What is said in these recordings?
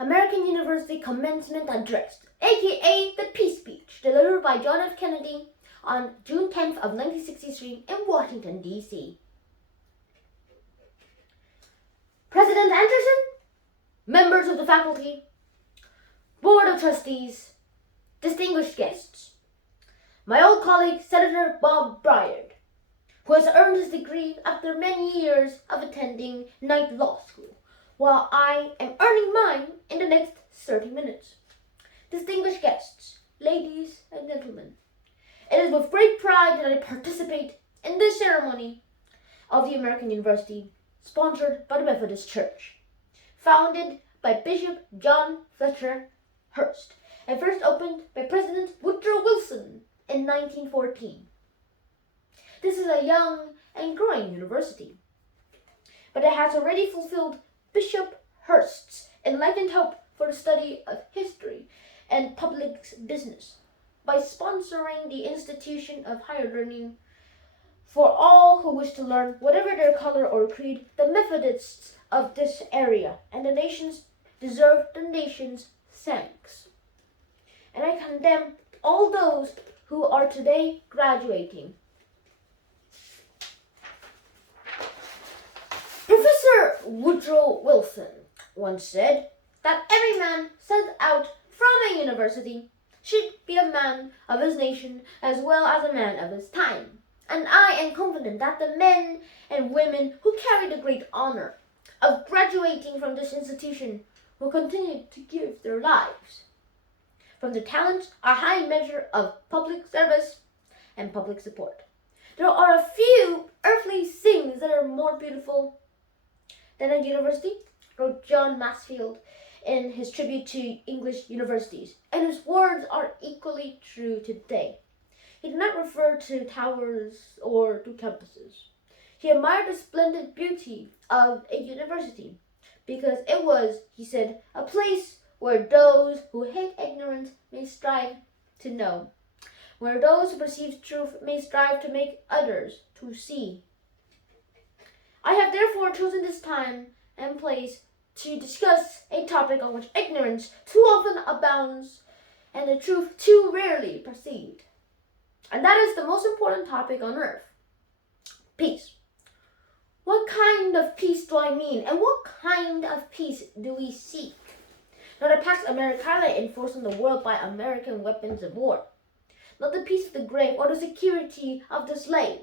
American University Commencement Address, aka the Peace Speech, delivered by John F. Kennedy on June 10th of 1963 in Washington, D.C. President Anderson, members of the faculty, Board of Trustees, distinguished guests, my old colleague Senator Bob Bryard, who has earned his degree after many years of attending night law school, while I am earning mine in the next 30 minutes. Distinguished guests, ladies and gentlemen, it is with great pride that I participate in this ceremony of the American University, sponsored by the Methodist Church, founded by Bishop John Fletcher Hurst, and first opened by President Woodrow Wilson in 1914. This is a young and growing university, but it has already fulfilled Bishop Hurst's enlightened hope for the study of history and public business by sponsoring the institution of higher learning for all who wish to learn, whatever their color or creed. The Methodists of this area and the nations deserve the nation's thanks. And I condemn all those who are today graduating. Professor Woodrow Wilson once said that every man sent out from a university should be a man of his nation as well as a man of his time. And I am confident that the men and women who carry the great honor of graduating from this institution will continue to give their lives. From their talents, a high measure of public service and public support. There are a few earthly things that are more beautiful than a university, wrote John Masefield in his tribute to English universities, and his words are equally true today. He did not refer to towers or to campuses. He admired the splendid beauty of a university because it was, he said, a place where those who hate ignorance may strive to know, where those who perceive truth may strive to make others to see. I have therefore chosen this time and place to discuss a topic on which ignorance too often abounds and the truth too rarely perceived. And that is the most important topic on earth: peace. What kind of peace do I mean, and what kind of peace do we seek? Not a Pax Americana enforced on the world by American weapons of war, not the peace of the grave or the security of the slave.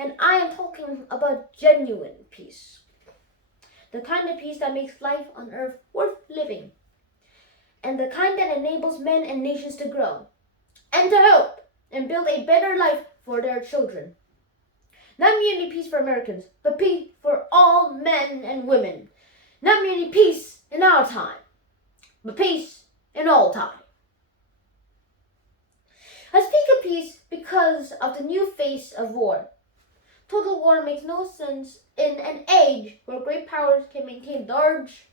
And I am talking about genuine peace, the kind of peace that makes life on earth worth living, and the kind that enables men and nations to grow, and to hope, and build a better life for their children. Not merely peace for Americans, but peace for all men and women. Not merely peace in our time, but peace in all time. I speak of peace because of the new face of war. Total war makes no sense in an age where great powers can maintain large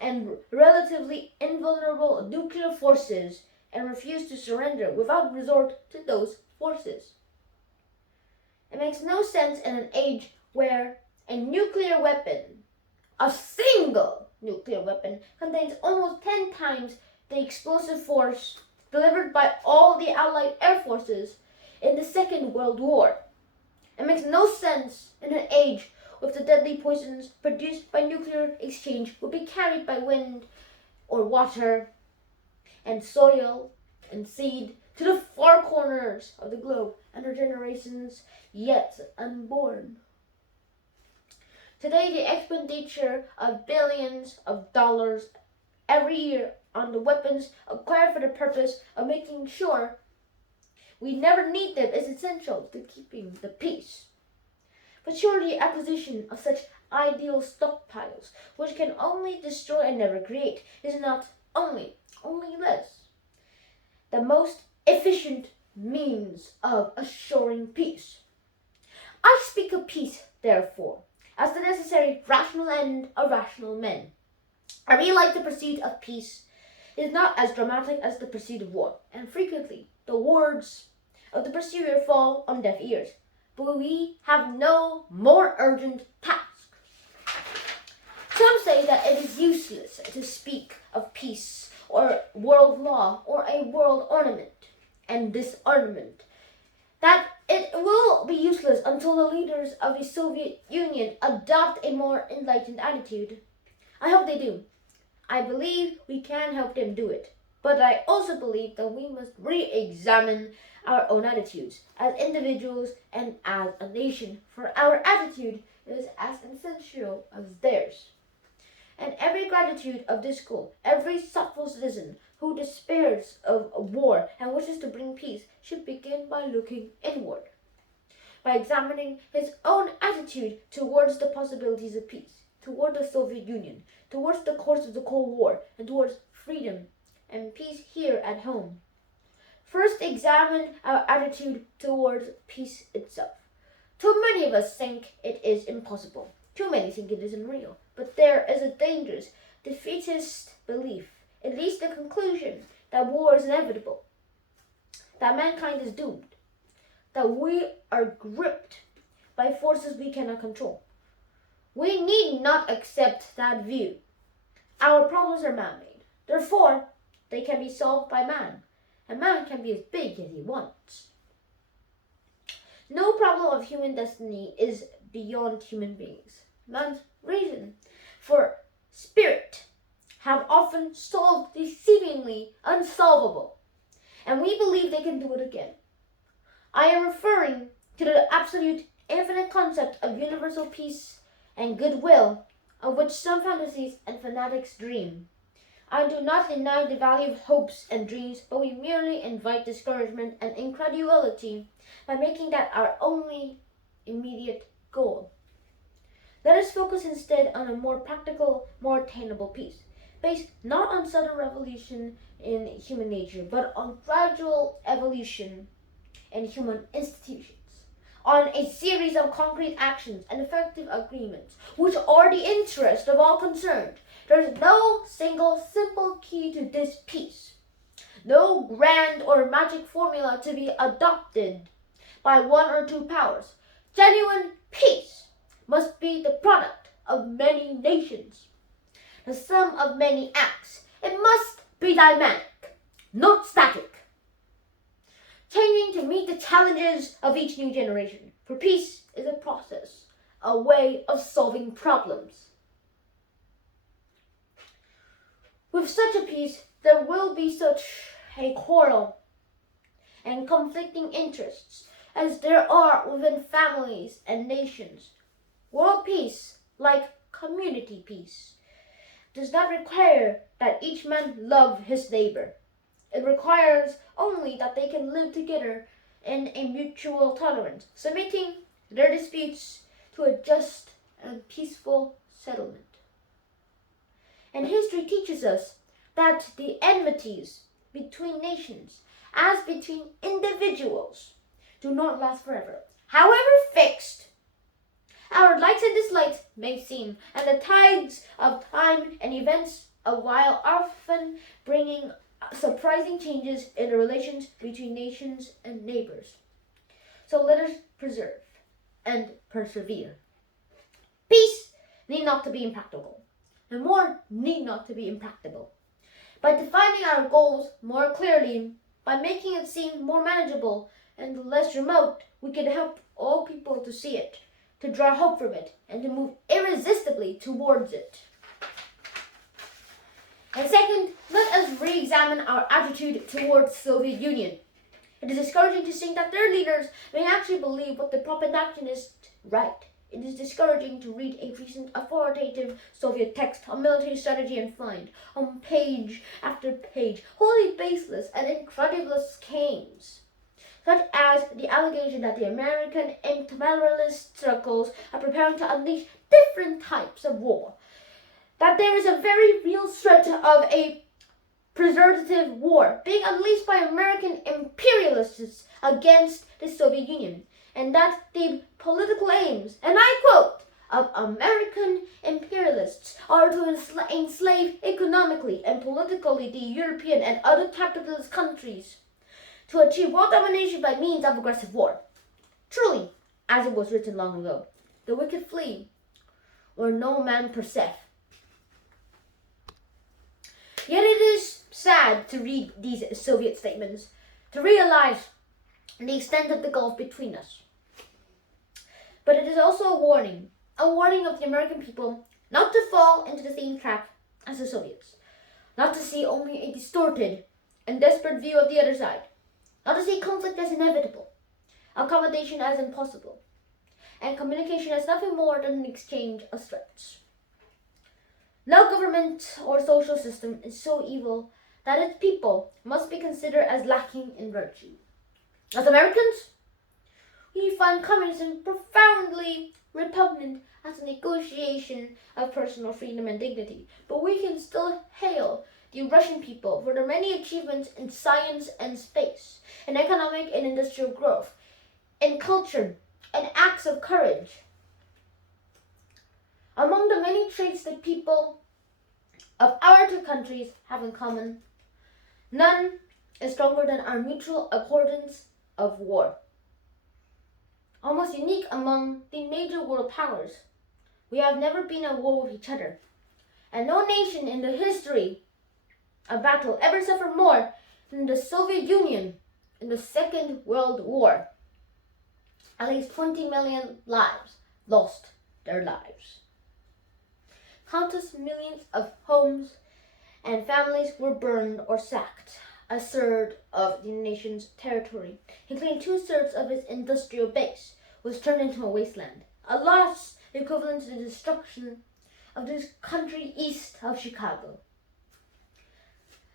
and relatively invulnerable nuclear forces and refuse to surrender without resort to those forces. It makes no sense in an age where a nuclear weapon, a single nuclear weapon, contains almost 10 times the explosive force delivered by all the Allied air forces in the Second World War. It makes no sense in an age with the deadly poisons produced by nuclear exchange will be carried by wind or water and soil and seed to the far corners of the globe and their generations yet unborn. Today, the expenditure of billions of dollars every year on the weapons acquired for the purpose of making sure we never need them is essential to keeping the peace. But surely the acquisition of such ideal stockpiles, which can only destroy and never create, is not only less the most efficient means of assuring peace. I speak of peace, therefore, as the necessary rational end of rational men. I realize the pursuit of peace is not as dramatic as the pursuit of war, and frequently the words of the pursuer fall on deaf ears. But we have no more urgent task. Some say that it is useless to speak of disarmament, that it will be useless until the leaders of the Soviet Union adopt a more enlightened attitude. I hope they do. I believe we can help them do it. But I also believe that we must re-examine our own attitudes as individuals and as a nation, for our attitude is as essential as theirs. And every gratitude of this school, every thoughtful citizen who despairs of a war and wishes to bring peace should begin by looking inward, by examining his own attitude towards the possibilities of peace, toward the Soviet Union, towards the course of the Cold War, and towards freedom and peace here at home. First, examine our attitude towards peace itself. Too many of us think it is impossible. Too many think it is unreal. But there is a dangerous, defeatist belief. It leads to the conclusion that war is inevitable, that mankind is doomed, that we are gripped by forces we cannot control. We need not accept that view. Our problems are man-made. Therefore, they can be solved by man, and man can be as big as he wants. No problem of human destiny is beyond human beings. Man's reason for spirit have often solved the seemingly unsolvable, and we believe they can do it again. I am referring to the absolute infinite concept of universal peace and goodwill, of which some fantasies and fanatics dream. I do not deny the value of hopes and dreams, but we merely invite discouragement and incredulity by making that our only immediate goal. Let us focus instead on a more practical, more attainable peace, based not on sudden revolution in human nature, but on gradual evolution in human institutions, on a series of concrete actions and effective agreements, which are the interest of all concerned. There is no single simple key to this peace, no grand or magic formula to be adopted by one or two powers. Genuine peace must be the product of many nations, the sum of many acts. It must be dynamic, not static, changing to meet the challenges of each new generation. For peace is a process, a way of solving problems. With such a peace, there will be such a quarrel and conflicting interests as there are within families and nations. World peace, like community peace, does not require that each man love his neighbor. It requires only that they can live together in a mutual tolerance, submitting their disputes to a just and peaceful settlement. And history teaches us that the enmities between nations, as between individuals, do not last forever. However fixed our likes and dislikes may seem, and the tides of time and events a while often bringing surprising changes in the relations between nations and neighbors. So let us preserve and persevere. Peace need not to be impractical, and war need not to be impractical. By defining our goals more clearly, by making it seem more manageable and less remote, we can help all people to see it, to draw hope from it, and to move irresistibly towards it. And second, let us re-examine our attitude towards the Soviet Union. It is discouraging to think that their leaders may actually believe what the propagandists write. It is discouraging to read a recent authoritative Soviet text on military strategy and find, on page after page, wholly baseless and incredulous claims, such as the allegation that the American imperialist circles are preparing to unleash different types of war, that there is a very real threat of a preservative war being unleashed by American imperialists against the Soviet Union, and that the political aims, and I quote, of American imperialists are to enslave economically and politically the European and other capitalist countries, to achieve world domination by means of aggressive war. Truly, as it was written long ago, the wicked flee, where no man pursueth. Yet it is sad to read these Soviet statements, to realize the extent of the gulf between us. But it is also a warning of the American people not to fall into the same trap as the Soviets, not to see only a distorted and desperate view of the other side, not to see conflict as inevitable, accommodation as impossible, and communication as nothing more than an exchange of threats. No government or social system is so evil that its people must be considered as lacking in virtue. As Americans, we find communism profoundly repugnant as a negotiation of personal freedom and dignity, but we can still hail the Russian people for their many achievements in science and space, in economic and industrial growth, in culture and acts of courage. Among the many traits that people of our two countries have in common, none is stronger than our mutual abhorrence of war. Almost unique among the major world powers, we have never been at war with each other, and no nation in the history of battle ever suffered more than the Soviet Union in the Second World War. At least 20 million lives lost their lives. Countless millions of homes and families were burned or sacked. A third of the nation's territory, including 2/3 of its industrial base, was turned into a wasteland, a loss equivalent to the destruction of this country east of Chicago.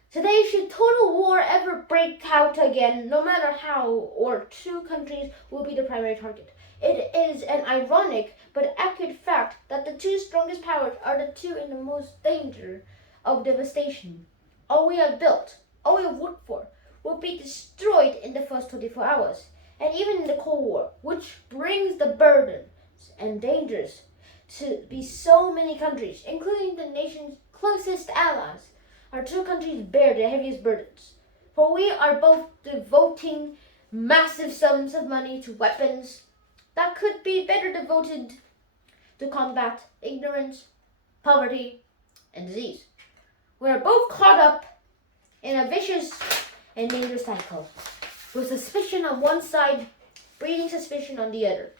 Today, should total war ever break out again, no matter how, or two countries will be the primary target. It is an ironic but accurate fact that the two strongest powers are the two in the most danger of devastation. All we have built, all we have worked for, will be destroyed in the first 24 hours, and even in the Cold War, which brings the burdens and dangers to be so many countries, including the nation's closest allies. Our two countries bear the heaviest burdens, for we are both devoting massive sums of money to weapons that could be better devoted to combat ignorance, poverty, and disease. We are both caught up in a vicious and dangerous cycle, with suspicion on one side breeding suspicion on the other,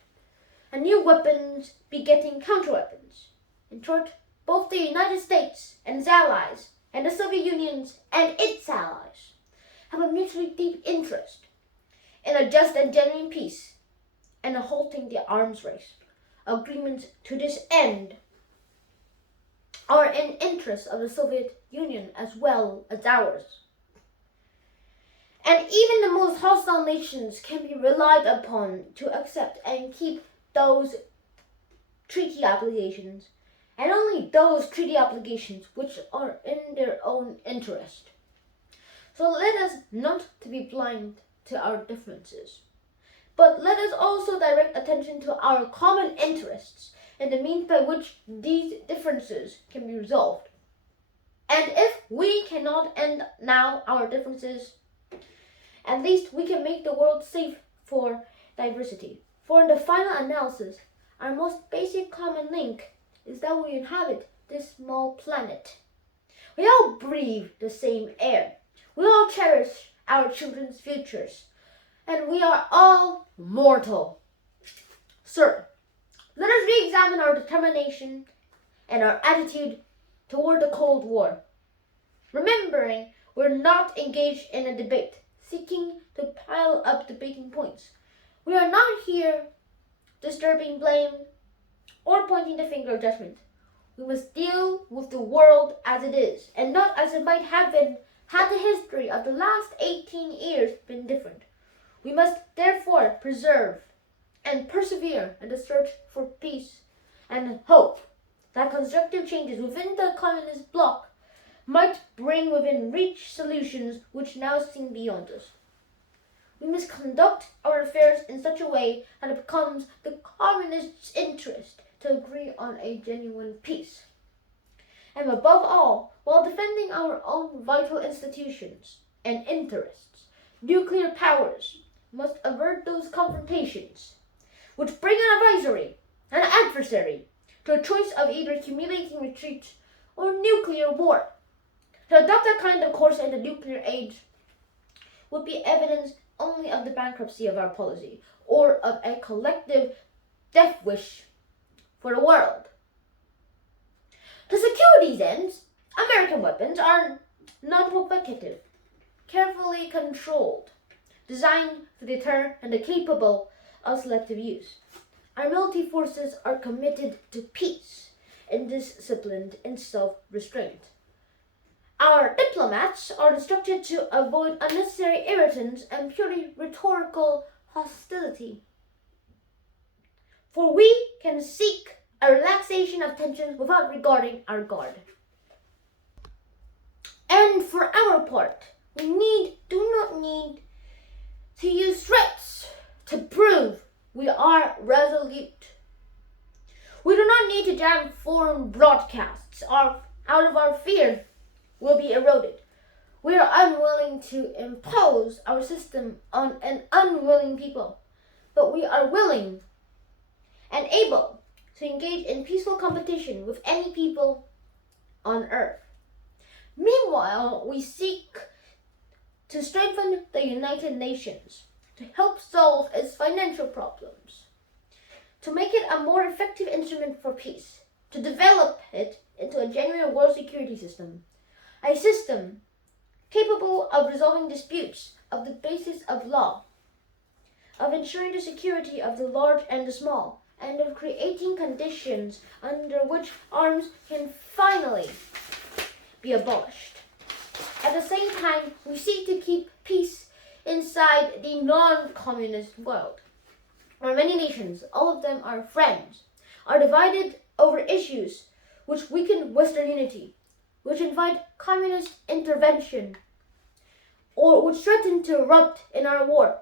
and new weapons begetting counterweapons. In short, both the United States and its allies, and the Soviet Union and its allies, have a mutually deep interest in a just and genuine peace and in halting the arms race. Agreements to this end are in interest of the Soviet Union as well as ours. And even the most hostile nations can be relied upon to accept and keep those treaty obligations, and only those treaty obligations which are in their own interest. So let us not to be blind to our differences, but let us also direct attention to our common interests and the means by which these differences can be resolved. And if we cannot end now our differences, at least we can make the world safe for diversity. For in the final analysis, our most basic common link is that we inhabit this small planet. We all breathe the same air. We all cherish our children's futures. And we are all mortal. Sir, let us re-examine our determination and our attitude toward the Cold War. Remembering we're not engaged in a debate, seeking to pile up debating points. We are not here disturbing blame or pointing the finger of judgment. We must deal with the world as it is, and not as it might have been had the history of the last 18 years been different. We must therefore preserve and persevere in the search for peace and hope that constructive changes within the communist bloc might bring within reach solutions which now seem beyond us. We must conduct our affairs in such a way that it becomes the communists' interest to agree on a genuine peace. And above all, while defending our own vital institutions and interests, nuclear powers must avert those confrontations which bring an adversary to a choice of either humiliating retreat or nuclear war. To adopt that kind of course in the nuclear age would be evidence only of the bankruptcy of our policy or of a collective death wish for the world. To secure these ends, American weapons are non-provocative, carefully controlled, designed to deter and are capable of selective use. Our military forces are committed to peace and disciplined in self-restraint. Our diplomats are instructed to avoid unnecessary irritants and purely rhetorical hostility. For we can seek a relaxation of tensions without regarding our guard. And for our part, we do not need to use threats to prove we are resolute. We do not need to jam foreign broadcasts out of our fear will be eroded. We are unwilling to impose our system on an unwilling people, but we are willing and able to engage in peaceful competition with any people on earth. Meanwhile, we seek to strengthen the United Nations, to help solve its financial problems, to make it a more effective instrument for peace, to develop it into a genuine world security system, a system capable of resolving disputes of the basis of law, of ensuring the security of the large and the small, and of creating conditions under which arms can finally be abolished. At the same time, we seek to keep peace inside the non-communist world, where many nations, all of them are friends, are divided over issues which weaken Western unity, which invite communist intervention, or which threaten to erupt in our war.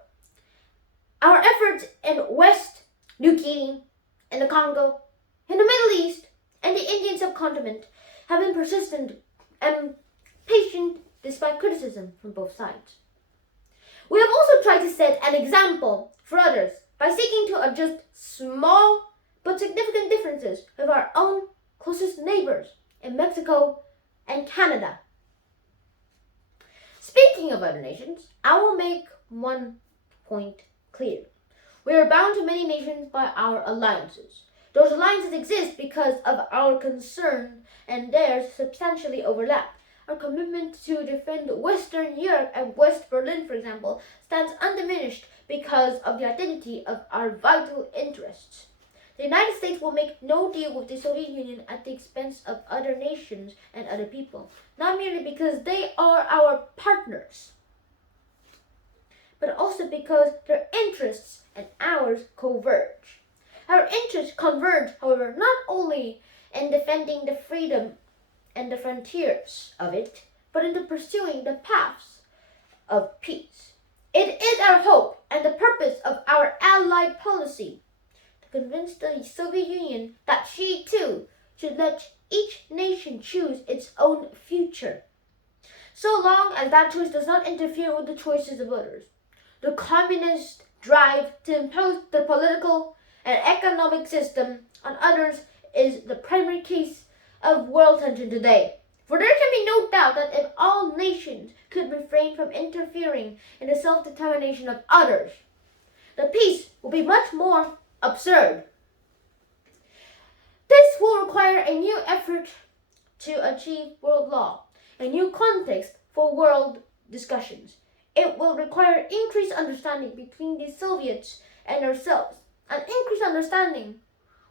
Our efforts in West New Guinea, in the Congo, in the Middle East, and the Indian subcontinent have been persistent and patient despite criticism from both sides. We have also tried to set an example for others by seeking to adjust small but significant differences with our own closest neighbors in Mexico and Canada. Speaking of other nations, I will make one point clear. We are bound to many nations by our alliances. Those alliances exist because of our concern, and theirs substantially overlap. Our commitment to defend Western Europe and West Berlin, for example, stands undiminished because of the identity of our vital interests. The United States will make no deal with the Soviet Union at the expense of other nations and other people, not merely because they are our partners, but also because their interests and ours converge. Our interests converge, however, not only in defending the freedom and the frontiers of it, but into pursuing the paths of peace. It is our hope and the purpose of our allied policy to convince the Soviet Union that she too should let each nation choose its own future, so long as that choice does not interfere with the choices of others. The communist drive to impose the political and economic system on others is the primary case of world tension today. For there can be no doubt that if all nations could refrain from interfering in the self-determination of others, the peace will be much more absurd. This will require a new effort to achieve world law, a new context for world discussions. It will require increased understanding between the Soviets and ourselves. An increased understanding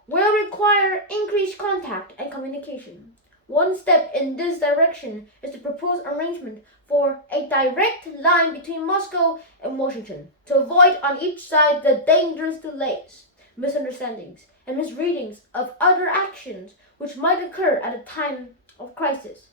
will require increased contact and communication. One step in this direction is to propose arrangement for a direct line between Moscow and Washington to avoid on each side the dangerous delays, misunderstandings, and misreadings of other actions which might occur at a time of crisis.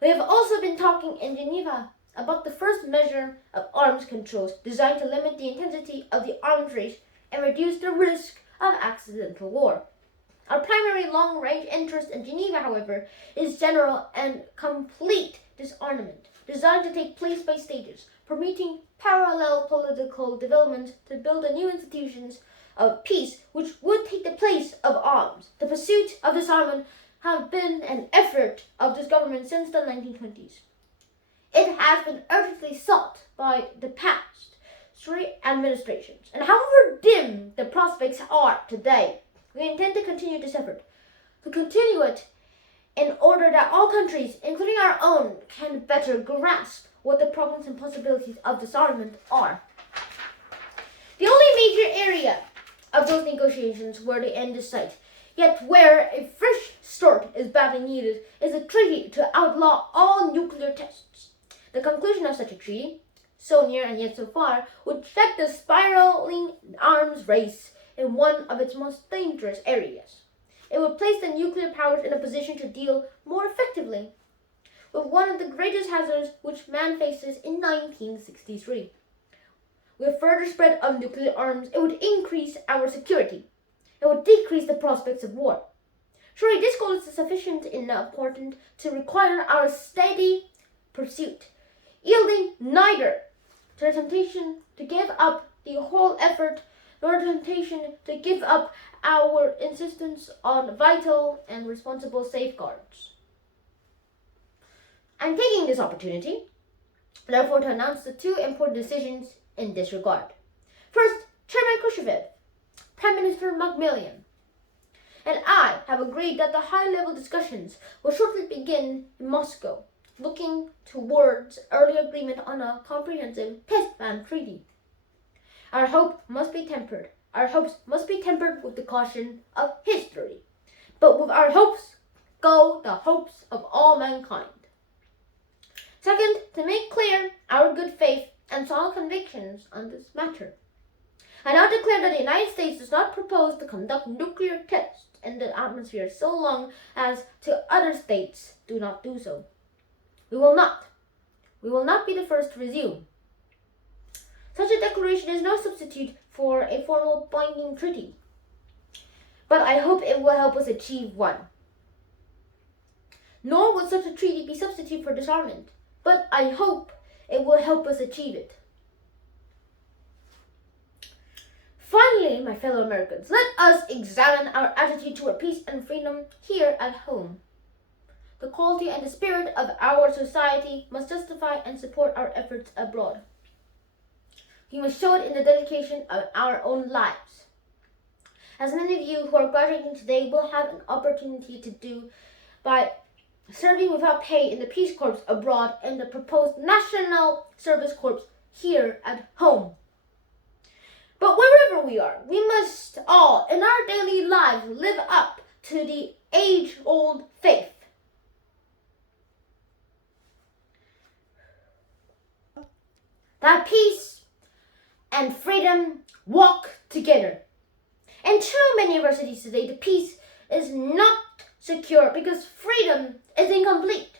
We have also been talking in Geneva about the first measure of arms controls designed to limit the intensity of the arms race and reduce the risk of accidental war. Our primary long-range interest in Geneva, however, is general and complete disarmament, designed to take place by stages, permitting parallel political developments to build a new institutions of peace which would take the place of arms. The pursuit of disarmament have been an effort of this government since the 1920s. It has been urgently sought by the past three administrations, and however dim the prospects are today, we intend to continue this effort, to continue it in order that all countries, including our own, can better grasp what the problems and possibilities of disarmament are. The only major area of those negotiations where the end is sight, yet where a fresh start is badly needed, is a treaty to outlaw all nuclear tests. The conclusion of such a treaty, so near and yet so far, would check the spiraling arms race in one of its most dangerous areas. It would place the nuclear powers in a position to deal more effectively with one of the greatest hazards which man faces in 1963. With further spread of nuclear arms, it would increase our security. It would decrease the prospects of war. Surely this goal is sufficient enough important to require our steady pursuit, yielding neither to the temptation to give up the whole effort nor the temptation to give up our insistence on vital and responsible safeguards. I'm taking this opportunity, therefore, to announce the two important decisions in this regard. First, Chairman Khrushchev, Prime Minister Macmillan, and I have agreed that the high-level discussions will shortly begin in Moscow, looking towards early agreement on a comprehensive test ban treaty. Our hopes must be tempered with the caution of history. But with our hopes go the hopes of all mankind. Second, to make clear our good faith and solid convictions on this matter, I now declare that the United States does not propose to conduct nuclear tests in the atmosphere so long as other states do not do so. We will not be the first to resume. Such a declaration is no substitute for a formal binding treaty, but I hope it will help us achieve one. Nor would such a treaty be substitute for disarmament, but I hope it will help us achieve it. Finally, my fellow Americans, let us examine our attitude toward peace and freedom here at home. The quality and the spirit of our society must justify and support our efforts abroad. We must show it in the dedication of our own lives. As many of you who are graduating today will have an opportunity to do by serving without pay in the Peace Corps abroad and the proposed National Service Corps here at home. But wherever we are, we must all, in our daily lives, live up to the age-old faith. That peace and freedom walk together. In too many universities today, the peace is not secure because freedom is incomplete.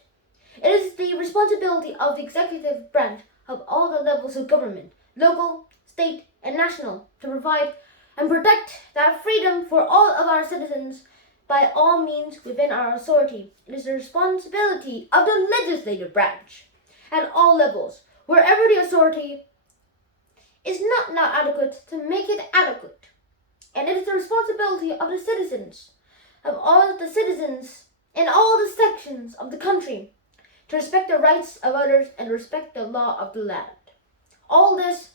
It is the responsibility of the executive branch of all the levels of government, local, state, and national, to provide and protect that freedom for all of our citizens by all means within our authority. It is the responsibility of the legislative branch at all levels, wherever the authority is not now adequate, to make it adequate. And it is the responsibility of the citizens, of all the citizens in all the sections of the country, to respect the rights of others and respect the law of the land. All this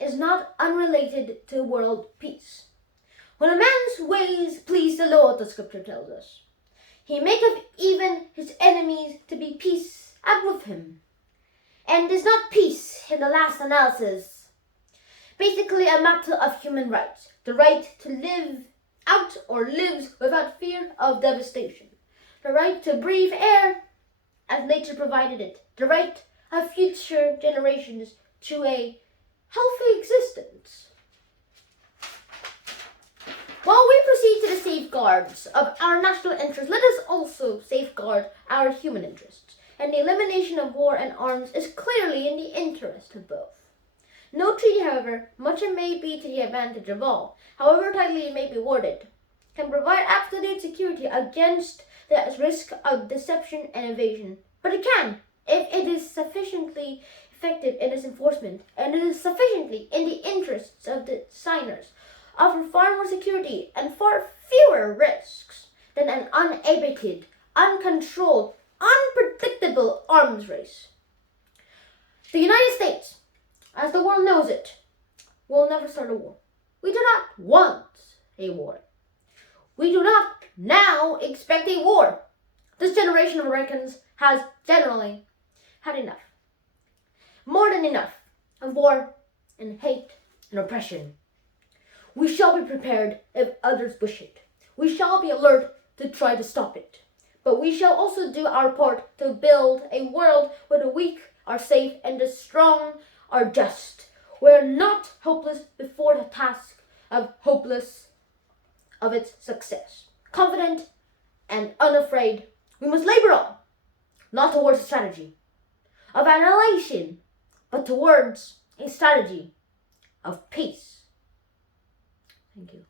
is not unrelated to world peace. When a man's ways please the Lord, the scripture tells us, he maketh even his enemies to be peace at with him. And is not peace, in the last analysis, basically a matter of human rights, the right to live out or lives without fear of devastation, the right to breathe air as nature provided it, the right of future generations to a healthy existence. While we proceed to the safeguards of our national interests, let us also safeguard our human interests. And the elimination of war and arms is clearly in the interest of both. No treaty, however, much it may be to the advantage of all, however tightly it may be worded, can provide absolute security against the risk of deception and evasion. But it can, if it is sufficient sufficiently effective in its enforcement, and it is sufficiently in the interests of the signers, offer far more security and far fewer risks than an unabated, uncontrolled, unpredictable arms race. The United States, as the world knows it, will never start a war. We do not want a war. We do not now expect a war. This generation of Americans has generally had enough. More than enough of war and hate and oppression. We shall be prepared if others wish it. We shall be alert to try to stop it. But we shall also do our part to build a world where the weak are safe and the strong are just. We are not hopeless before the task of its success. Confident and unafraid, we must labor on, not towards a strategy of annihilation, but towards a strategy of peace. Thank you.